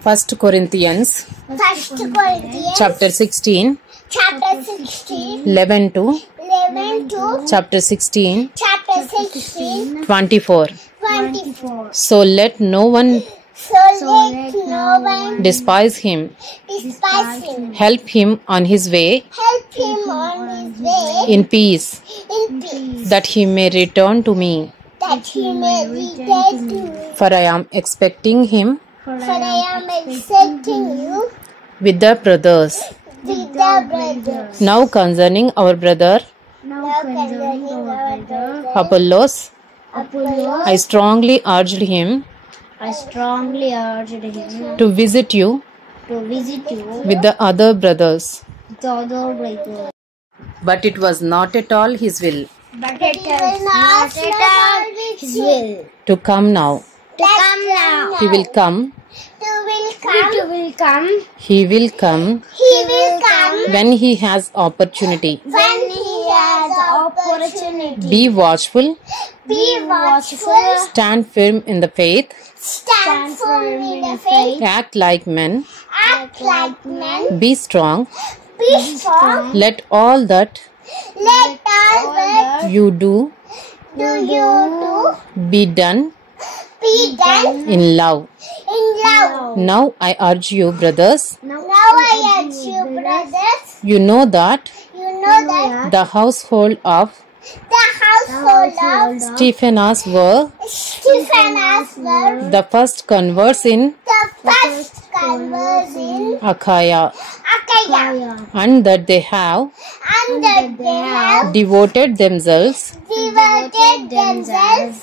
First Corinthians chapter 16 11 to chapter 16 24. So let no one despise him. Help him on his way in peace, that he may return to me. For I am expecting him with the brothers. Now concerning our brother Apollos, I strongly urged him to visit you with the other brothers. But it was not at all his will to come now. He will come. He will come when he has opportunity. Be watchful. Stand firm in the faith. Act like men. Be strong. Let all that you do be done in love. Now I urge you, brothers. You know that the household of Stephanas were the first converts in Achaia, and that they have devoted themselves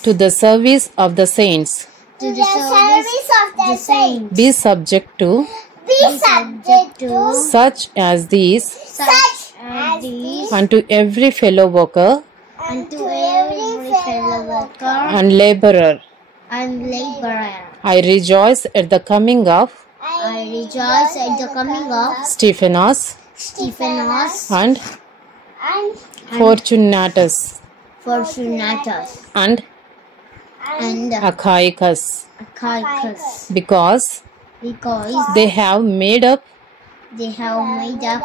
to the service of the saints. Be subject to such as these unto every fellow worker and laborer. I rejoice at the coming of Stephanas and Fortunatus and Achaicus, because they have made up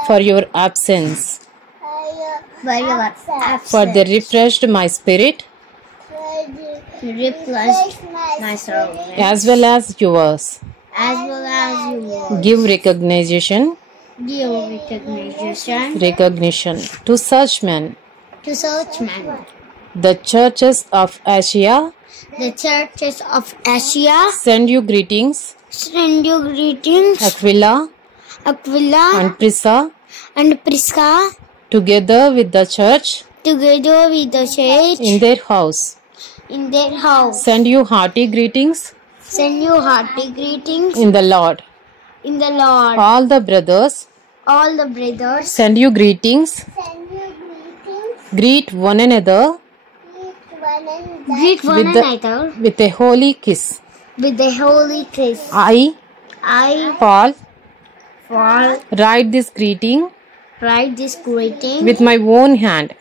for your absence, for they refreshed my spirit as well as yours. Give recognition to such men. The churches of Asia send you greetings. Aquila and Prisca, together with the church in their house, send you hearty greetings in the Lord. All the brothers send you greetings. Greet one another with a holy kiss. I, Paul, write this greeting with my own hand.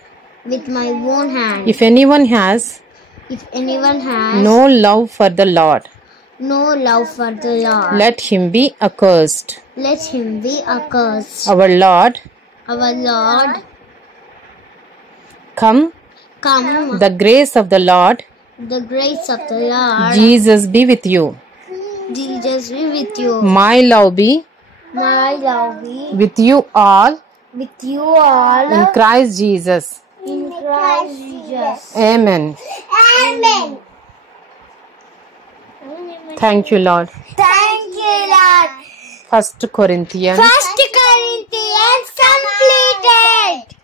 If anyone has no love for the Lord, let him be accursed. Our Lord, come. The grace of the Lord Jesus be with you. My love be with you all in Christ Jesus. Amen. Thank you, Lord. First Corinthians completed.